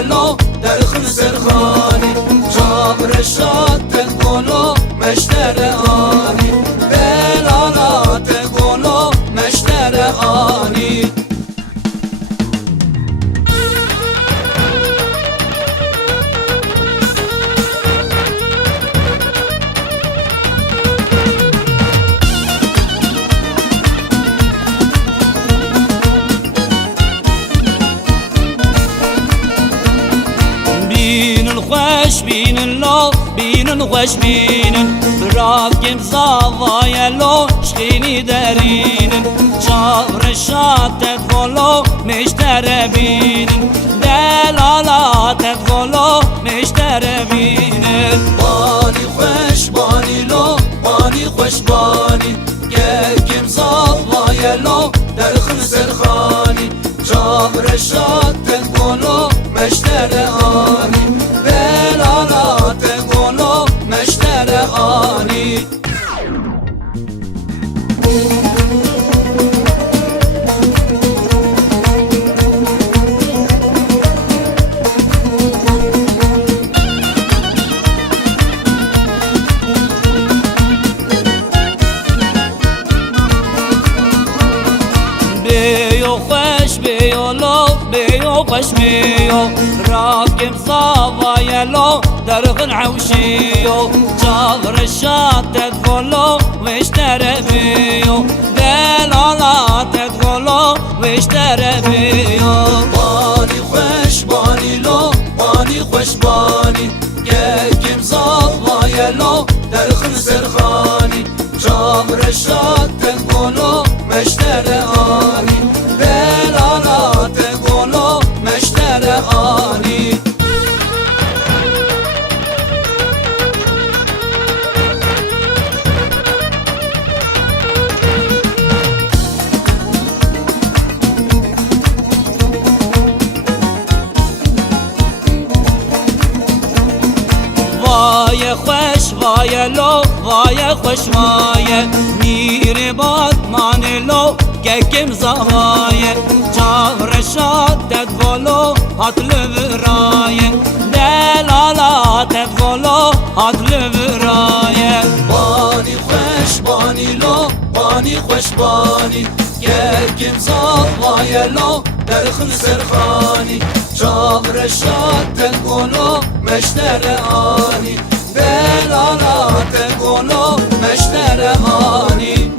وایلو در خن سرخانی جابر شاد گلو مشتر آنی بلالات گلو مشتر آنی خوش بینن لو بینن خوش بینن براکم زاوای لو شخینی درینن چار شاتت غلو مشتر بینن دلالاتت غلو مشتر بینن بانی خوش بانی لو بانی خوش بانی یکم زاوای لو در خن سرخانی چار شاتت غلو مشتر آنی بلالات گلو مشتر آنی بیو خوش بیو لو بیو خوش بیو راكب صاوای لو درغن عوشيو جاغر الشات تدخلو واشترى بيو دلالات تدخلو واشترى بيو باني خوش باني لو باني خوش باني يكم صاوای لو درخن سرخاني جاغر الشات تدخلو مشترى آني دلالات تدخلو مشترى آني وای خوش وای لو وای خوش وای میر باد مان لو گکم زوای چار شاد تدولو هاتل ورای دلالات تدولو هاتل ورای بانی خوش بانی لو بانی خوش بانی یکم زوای لو درخن سرخانی چار شاد تدولو مشتر آنی دلالات گلو مشتر آنی